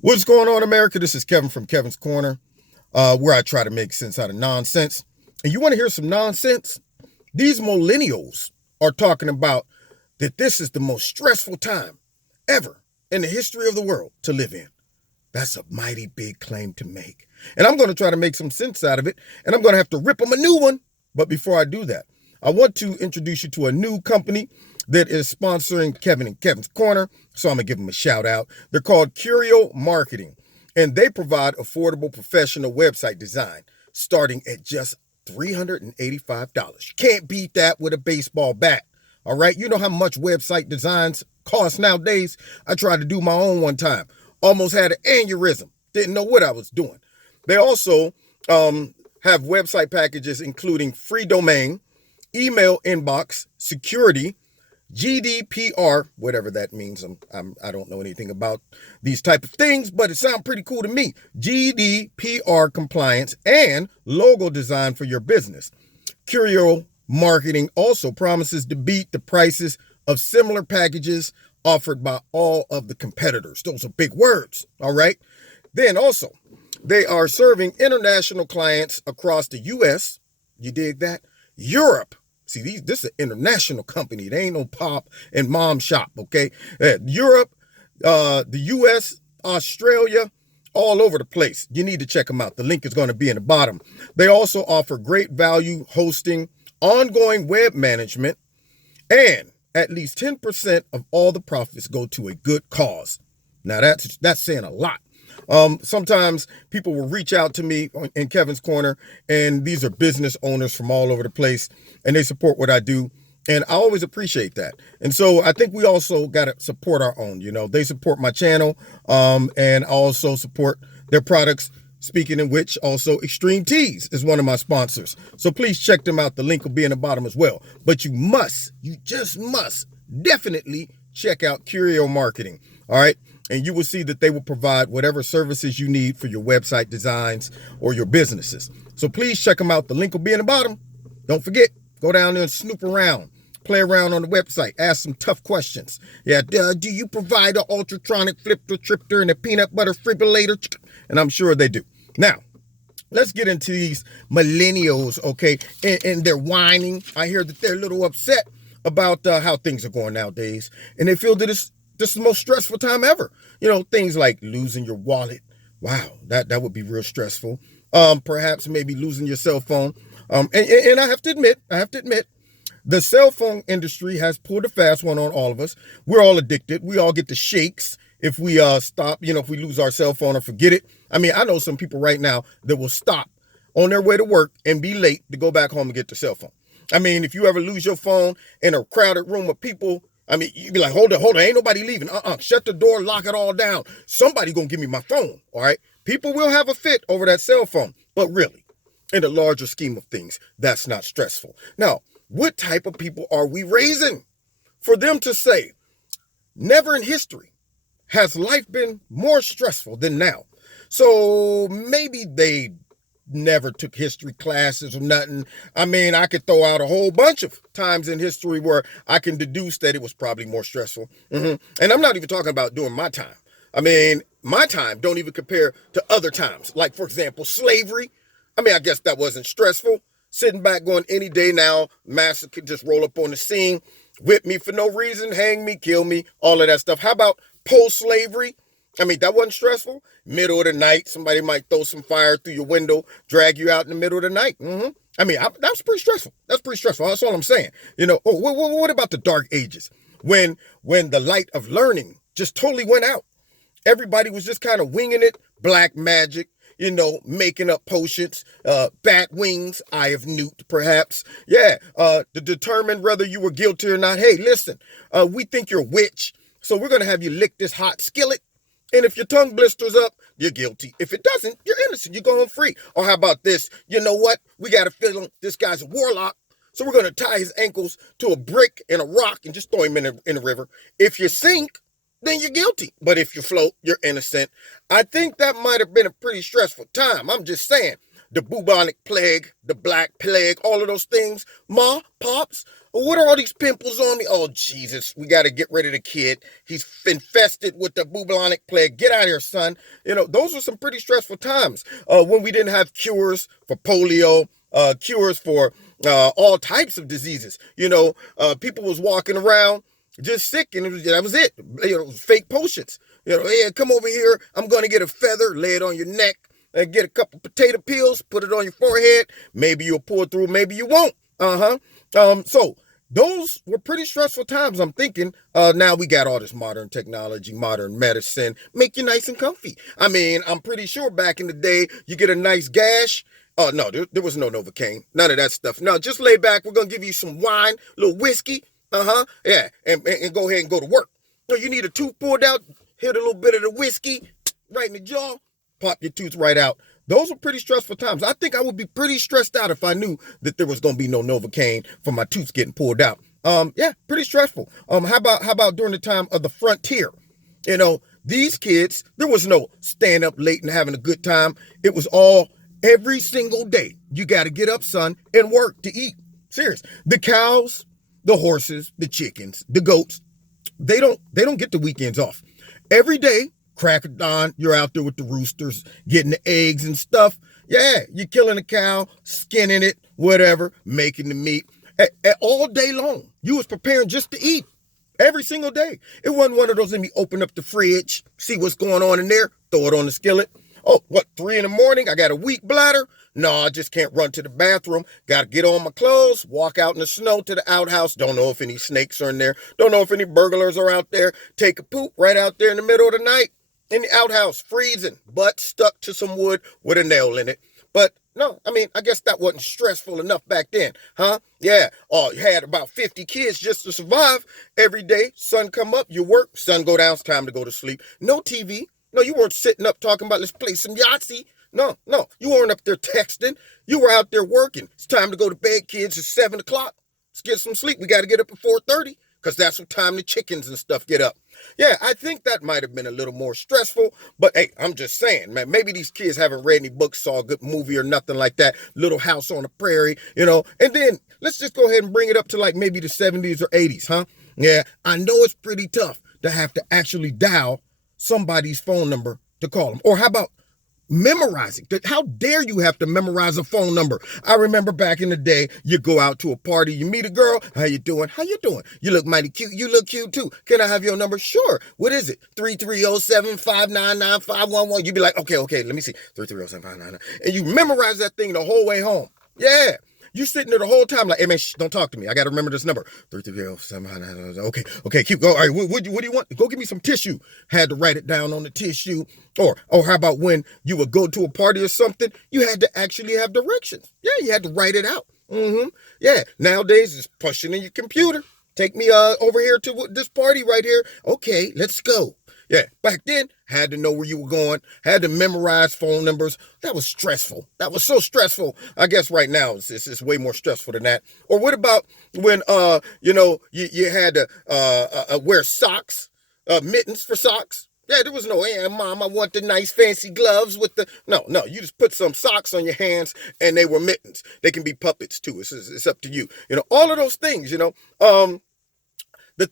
What's going on, America? This is Kevin from Kevin's Corner, where I try to make sense out of nonsense. And you want to hear some nonsense? These millennials are talking about that this is the most stressful time ever in the history of the world to live in. That's a mighty big claim to make. And I'm going to try to make some sense out of it, and I'm going to have to rip them a new one. But before I do that, I want to introduce you to a new company that is sponsoring Kevin and Kevin's Corner. So I'm going to give them a shout out. They're called Curio Marketing, and they provide affordable professional website design starting at just $385. You can't beat that with a baseball bat. All right. You know how much website designs cost nowadays? I tried to do my own one time. Almost had an aneurysm. Didn't know what I was doing. They also have website packages including free domain, email inbox, security, GDPR, whatever that means. I don't know anything about these type of things, but it sounds pretty cool to me. GDPR compliance and logo design for your business. Curio Marketing also promises to beat the prices of similar packages offered by all of the competitors. Those are big words, all right? Then also, they are serving international clients across the U.S., you dig that? Europe. See, this is an international company. They ain't no pop and mom shop, okay? Europe, the U.S., Australia, all over the place. You need to check them out. The link is going to be in the bottom. They also offer great value hosting, ongoing web management, and at least 10% of all the profits go to a good cause. Now, that's saying a lot. Sometimes people will reach out to me in Kevin's Corner, and these are business owners from all over the place, and they support what I do, and I always appreciate that. And so I think we also got to support our own. You know, they support my channel, and I also support their products. Speaking of which, also Extreme Teas is one of my sponsors. So please check them out. The link will be in the bottom as well. But you just must definitely check out Curio Marketing. All right. And you will see that they will provide whatever services you need for your website designs or your businesses. So please check them out. The link will be in the bottom. Don't forget, go down there and snoop around. Play around on the website. Ask some tough questions. Yeah, do you provide an ultratronic flipper, tripter, and a peanut butter fibrillator? And I'm sure they do. Now, let's get into these millennials, okay? And they're whining. I hear that they're a little upset about how things are going nowadays. And they feel that this is the most stressful time ever. You know, things like losing your wallet. Wow, that would be real stressful. Perhaps maybe losing your cell phone. And I have to admit, the cell phone industry has pulled a fast one on all of us. We're all addicted. We all get the shakes if we stop, if we lose our cell phone or forget it. I mean, I know some people right now that will stop on their way to work and be late to go back home and get their cell phone. I mean, if you ever lose your phone in a crowded room of people, I mean, you'd be like, hold on, ain't nobody leaving. Shut the door, lock it all down. Somebody gonna give me my phone, all right? People will have a fit over that cell phone, but really, in the larger scheme of things, that's not stressful. Now, what type of people are we raising for them to say, never in history has life been more stressful than now? So maybe they never took history classes or nothing. I mean, I could throw out a whole bunch of times in history where I can deduce that it was probably more stressful. And I'm not even talking about during my time. I mean, my time don't even compare to other times. Like, for example, slavery. I mean, I guess that wasn't stressful. Sitting back going, any day now, master could just roll up on the scene, whip me for no reason, hang me, kill me, all of that stuff. How about post-slavery? I mean, that wasn't stressful. Middle of the night, somebody might throw some fire through your window, drag you out in the middle of the night. I mean, that's pretty stressful. That's pretty stressful. That's all I'm saying. What about the Dark Ages? When the light of learning just totally went out. Everybody was just kind of winging it, black magic, making up potions, bat wings, eye of newt, perhaps. Yeah, to determine whether you were guilty or not. Hey, listen, we think you're a witch, so we're going to have you lick this hot skillet. And if your tongue blisters up, you're guilty. If it doesn't, you're innocent. You're going free. Or how about this? You know what? We got to feel this guy's a warlock. So we're going to tie his ankles to a brick and a rock and just throw him in the river. If you sink, then you're guilty. But if you float, you're innocent. I think that might have been a pretty stressful time. I'm just saying. the bubonic plague, the black plague, all of those things. Ma, pops, what are all these pimples on me? Oh, Jesus, we got to get rid of the kid. He's infested with the bubonic plague. Get out of here, son. Those were some pretty stressful times when we didn't have cures for polio, cures for all types of diseases. People was walking around just sick, and that was it. Fake potions. Hey, come over here. I'm going to get a feather, lay it on your neck, and get a couple potato peels, put it on your forehead. Maybe you'll pull through, maybe you won't. So those were pretty stressful times. I'm thinking, now we got all this modern technology, modern medicine, make you nice and comfy. I mean, I'm pretty sure back in the day, you get a nice gash. Oh, no, there was no Novocaine. None of that stuff. No, just lay back. We're going to give you some wine, a little whiskey. Yeah, and go ahead and go to work. You need a tooth pulled out, hit a little bit of the whiskey right in the jaw, pop your tooth right out. Those were pretty stressful times. I think I would be pretty stressed out if I knew that there was going to be no Novocaine for my tooth getting pulled out. Yeah, pretty stressful. How about during the time of the frontier? These kids, there was no staying up late and having a good time. It was all every single day. You got to get up, son, and work to eat. Serious. The cows, the horses, the chickens, the goats, they don't get the weekends off. Every day, crack of dawn, you're out there with the roosters, getting the eggs and stuff. Yeah, you're killing a cow, skinning it, whatever, making the meat. All day long, you was preparing just to eat. Every single day. It wasn't one of those, let me open up the fridge, see what's going on in there, throw it on the skillet. Oh, 3 a.m? I got a weak bladder? No, I just can't run to the bathroom. Got to get on my clothes, walk out in the snow to the outhouse. Don't know if any snakes are in there. Don't know if any burglars are out there. Take a poop right out there in the middle of the night in the outhouse, freezing, butt stuck to some wood with a nail in it. But no, I guess that wasn't stressful enough back then, huh? Yeah. Oh, you had about 50 kids just to survive every day. Sun come up, you work, sun go down, it's time to go to sleep. No TV. No, you weren't sitting up talking about let's play some Yahtzee. No, you weren't up there texting. You were out there working. It's time to go to bed, kids. It's 7 o'clock. Let's get some sleep. We got to get up at 4:30 because that's what time the chickens and stuff get up. Yeah, I think that might have been a little more stressful, but hey, I'm just saying, man, maybe these kids haven't read any books, saw a good movie or nothing like that. Little House on the Prairie, and then let's just go ahead and bring it up to like maybe the 70s or 80s, huh? Yeah, I know it's pretty tough to have to actually dial somebody's phone number to call them. Or how about memorizing? How dare you have to memorize a phone number? I remember back in the day, you go out to a party, you meet a girl. How you doing? How you doing? You look mighty cute. You look cute too. Can I have your number? Sure. What is it? 330-759-9511. You'd be like, okay, let me see. 330-759. And you memorize that thing the whole way home. Yeah. You sitting there the whole time like, hey man, don't talk to me. I got to remember this number. 330-759. Okay, keep going. All right, what do you want? Go get me some tissue. Had to write it down on the tissue. Or how about when you would go to a party or something, you had to actually have directions. Yeah, you had to write it out. Yeah, nowadays it's pushing in your computer. Take me over here to this party right here. Okay, let's go. Yeah, back then, had to know where you were going, had to memorize phone numbers. That was stressful. That was so stressful. I guess right now it's way more stressful than that. Or what about when, you had to wear socks, mittens for socks? Yeah, there was no, hey, mom, I want the nice fancy gloves with the, no, you just put some socks on your hands and they were mittens. They can be puppets too. It's up to you. All of those things, the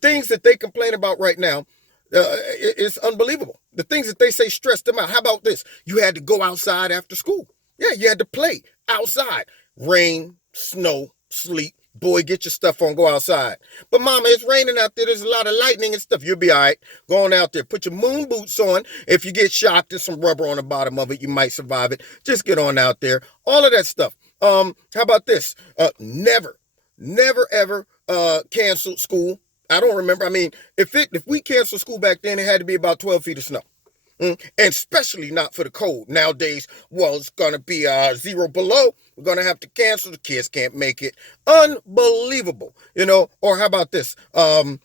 things that they complain about right now, it's unbelievable. The things that they say stress them out. How about this? You had to go outside after school. Yeah, you had to play outside. Rain, snow, sleet. Boy, get your stuff on, go outside. But mama, it's raining out there. There's a lot of lightning and stuff. You'll be all right. Go on out there. Put your moon boots on. If you get shocked, there's some rubber on the bottom of it. You might survive it. Just get on out there. All of that stuff. How about this? Never, ever cancel school. I don't remember. I mean, if we canceled school back then, it had to be about 12 feet of snow. And especially not for the cold. Nowadays, it's going to be 0 below. We're going to have to cancel. The kids can't make it. Unbelievable. Or how about this? Had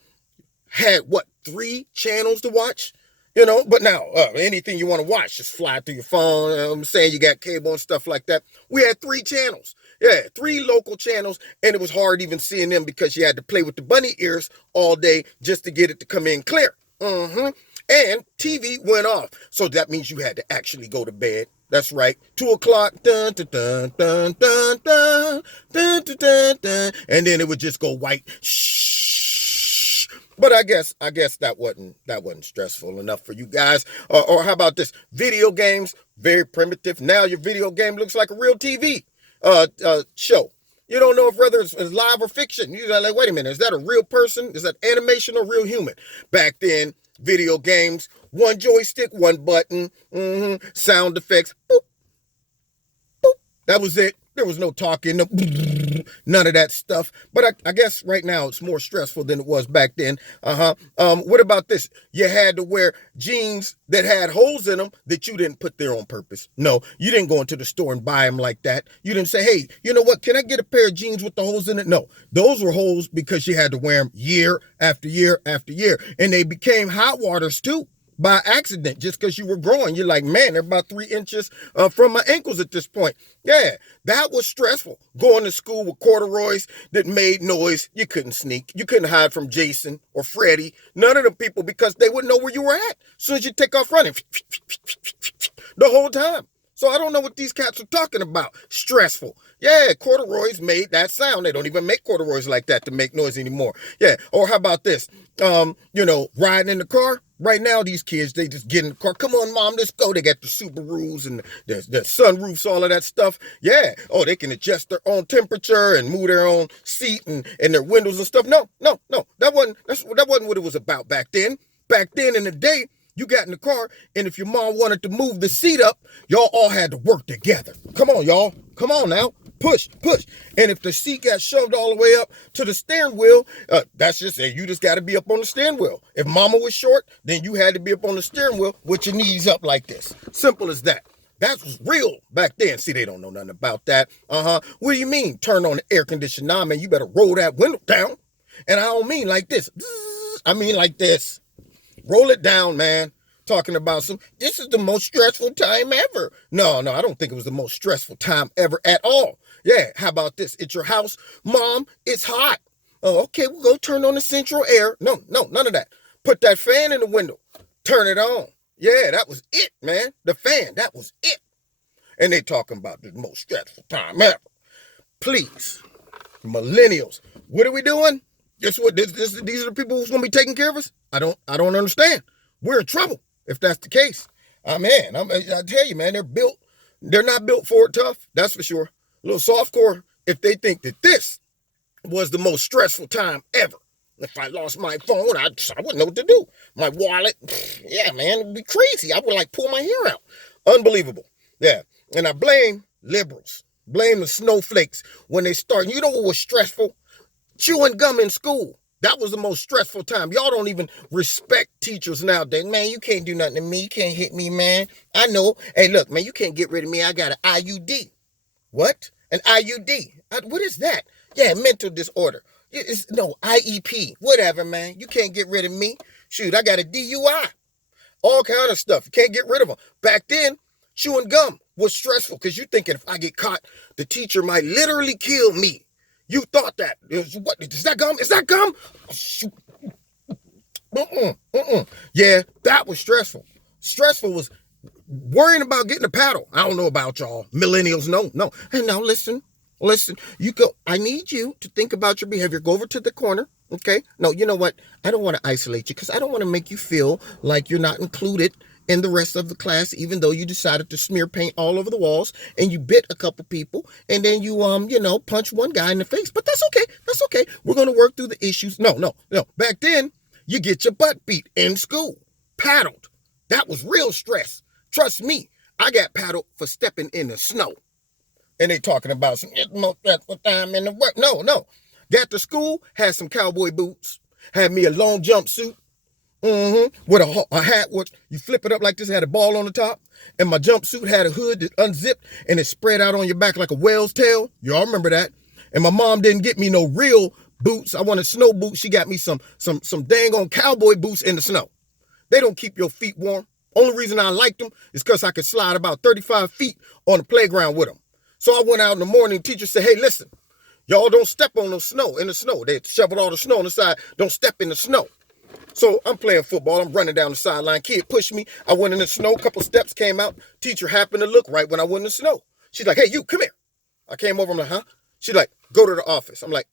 3 channels to watch? But now anything you want to watch, just fly through your phone. I'm saying you got cable and stuff like that. We had 3 channels. Yeah, 3 local channels, and it was hard even seeing them because you had to play with the bunny ears all day just to get it to come in clear. And TV went off. So that means you had to actually go to bed. That's right. 2 o'clock. Dun, dun, dun, dun, dun, dun, dun, dun, dun, dun, and then it would just go white. Shh. But I guess that wasn't stressful enough for you guys. Or how about this? Video games, very primitive. Now your video game looks like a real TV show. You don't know if whether it's live or fiction. You're like, wait a minute, is that a real person? Is that animation or real human? Back then, video games, one joystick, one button, sound effects, boop, boop. That was it. There was no talking, no none of that stuff. But I guess right now it's more stressful than it was back then. What about this? You had to wear jeans that had holes in them that you didn't put there on purpose. No, you didn't go into the store and buy them like that. You didn't say, hey, you know what? Can I get a pair of jeans with the holes in it? No, those were holes because you had to wear them year after year after year. And they became hot waters too. By accident, just because you were growing. You're like, man, they're about 3 inches from my ankles at this point. Yeah, that was stressful. Going to school with corduroys that made noise. You couldn't sneak. You couldn't hide from Jason or Freddie. None of the people, because they wouldn't know where you were at. As soon as you take off running, the whole time. So I don't know what these cats are talking about. Stressful. Yeah, corduroys made that sound. They don't even make corduroys like that to make noise anymore. Yeah, or how about this? Riding in the car. Right now, these kids, they just get in the car. Come on, Mom, let's go. They got the Subarus and the sunroofs, all of that stuff. Yeah. Oh, they can adjust their own temperature and move their own seat and their windows and stuff. No. That wasn't what it was about back then. Back then in the day, you got in the car, and if your mom wanted to move the seat up, y'all all had to work together. Come on, y'all. Come on now. Push. And if the seat got shoved all the way up to the steering wheel, that's just it. You just got to be up on the steering wheel. If mama was short, then you had to be up on the steering wheel with your knees up like this. Simple as that. That was real back then. See, they don't know nothing about that. What do you mean? Turn on the air conditioner. Nah, man, you better roll that window down. And I don't mean like this. I mean like this. Roll it down, man. Talking about this is the most stressful time ever. No, I don't think it was the most stressful time ever at all. Yeah, how about this? It's your house. Mom, it's hot. Oh, okay, we'll go turn on the central air. No, none of that. Put that fan in the window. Turn it on. Yeah, that was it, man. The fan, that was it. And they talking about the most stressful time ever. Please, millennials, what are we doing? Guess what? These are the people who's going to be taking care of us? I don't understand. We're in trouble if that's the case. I tell you, man, they're not built for it tough. That's for sure. A little softcore if they think that this was the most stressful time ever. If I lost my phone, I wouldn't know what to do. My wallet, yeah, man, it'd be crazy. I would pull my hair out. Unbelievable. Yeah. And I blame liberals. Blame the snowflakes when they start. You know what was stressful? Chewing gum in school. That was the most stressful time. Y'all don't even respect teachers nowadays. Man, you can't do nothing to me. You can't hit me, man. I know. Hey, look, man, you can't get rid of me. I got an IUD. What? An IUD? What is that? Yeah, mental disorder. IEP. Whatever, man. You can't get rid of me. Shoot, I got a DUI. All kind of stuff. You can't get rid of them. Back then, chewing gum was stressful because you're thinking if I get caught, the teacher might literally kill me. You thought that. What? Is that gum? Is that gum? Oh, shoot. Yeah, that was stressful. Stressful was worrying about getting a paddle. I don't know about y'all. Millennials, no. Hey, now listen. You go. I need you to think about your behavior. Go over to the corner. Okay? No, you know what? I don't want to isolate you because I don't want to make you feel like you're not included in the rest of the class, even though you decided to smear paint all over the walls and you bit a couple people and then you, punch one guy in the face. But that's okay. We're going to work through the issues. No. Back then, you get your butt beat in school. Paddled. That was real stress. Trust me, I got paddled for stepping in the snow. And they talking about some most stressful time in the work. No. Got to school, had some cowboy boots, had me a long jumpsuit. With a hat, you flip it up like this, had a ball on the top, and my jumpsuit had a hood that unzipped and it spread out on your back like a whale's tail. Y'all remember that? And my mom didn't get me no real boots. I wanted snow boots. She got me some dang on cowboy boots in the snow. They don't keep your feet warm. Only reason I liked them is because I could slide about 35 feet on the playground with them. So I went out in the morning. Teacher said, hey, listen, y'all don't step on the snow. In the snow, they shoveled all the snow on the side. Don't step in the snow. So I'm playing football. I'm running down the sideline. Kid pushed me. I went in the snow. Couple steps came out. Teacher happened to look right when I went in the snow. She's like, "Hey, you, come here." I came over. I'm like, "Huh?" She's like, "Go to the office." I'm like,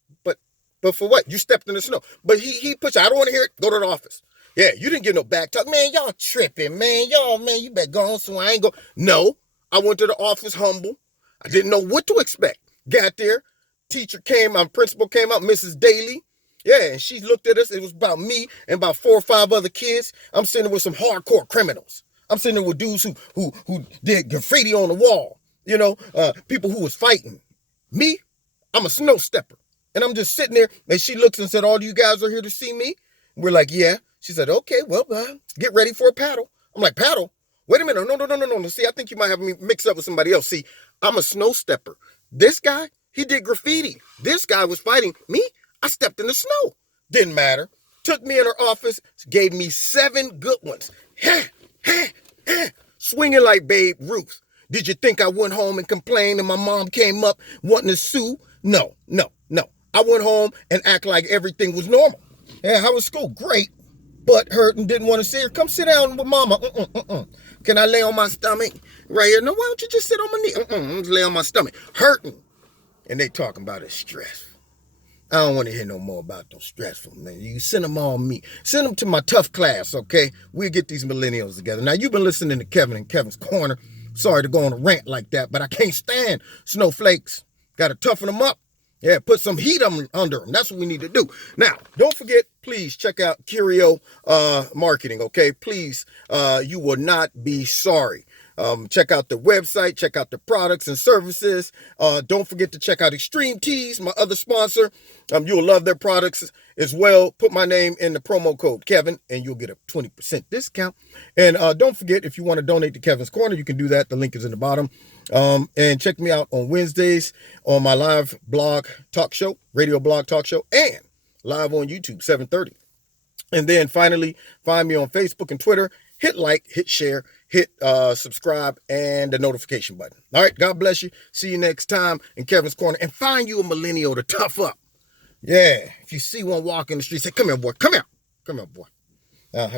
but for what? You stepped in the snow. But he pushed. I don't want to hear it. Go to the office. Yeah, you didn't get no back talk. Man, y'all tripping, man. Man, you better go on, so I ain't go. No, I went to the office humble. I didn't know what to expect. Got there. Teacher came, my principal came out, Mrs. Daly. Yeah, and she looked at us. It was about me and about 4 or 5 other kids. I'm sitting there with some hardcore criminals. I'm sitting there with dudes who did graffiti on the wall. People who was fighting. Me, I'm a snow stepper. And I'm just sitting there, and she looks and said, "All you guys are here to see me?" We're like, "Yeah." She said, "Okay, well, get ready for a paddle." I'm like, "Paddle? Wait a minute. No. See, I think you might have me mixed up with somebody else. See, I'm a snow stepper. This guy, he did graffiti. This guy was fighting me. I stepped in the snow. Didn't matter. Took me in her office, gave me 7 good ones. Swinging like Babe Ruth. Did you think I went home and complained and my mom came up wanting to sue? No. I went home and act like everything was normal. Yeah, how was school? Great. Butt hurt and didn't want to see her. Come sit down with mama. Can I lay on my stomach right here? No, why don't you just sit on my knee? I'm just lay on my stomach. Hurting. And they talking about it stress. I don't want to hear no more about those stressful, man. You send them on me. Send them to my tough class, okay? We'll get these millennials together. Now, you've been listening to Kevin in Kevin's Corner. Sorry to go on a rant like that, but I can't stand snowflakes. Got to toughen them up. Yeah, put some heat under them. That's what we need to do. Now, don't forget, please check out Curio Marketing, okay? Please, you will not be sorry. Check out the website, check out the products and services. Don't forget to check out Extreme Teas, my other sponsor. You'll love their products as well. Put my name in the promo code Kevin and you'll get a 20% discount. And don't forget, if you want to donate to Kevin's Corner, you can do that. The link is in the bottom. And check me out on Wednesdays on my live blog talk show, radio blog talk show, and live on YouTube, 7:30. And then finally, find me on Facebook and Twitter. Hit like, hit share, hit subscribe, and the notification button. All right, God bless you. See you next time in Kevin's Corner. And find you a millennial to tough up. Yeah, if you see one walking the street, say, "Come here, boy. Come here. Come here, boy.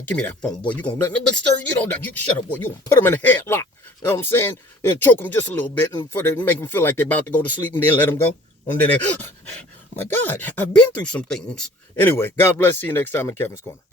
Give me that phone, boy. You gonna, but sir, you don't. You shut up, boy. You gonna put them in a headlock. You know what I'm saying? Choke them just a little bit, and make them feel like they're about to go to sleep, and then let them go. And then they, oh my God, I've been through some things. Anyway, God bless. See you next time in Kevin's Corner.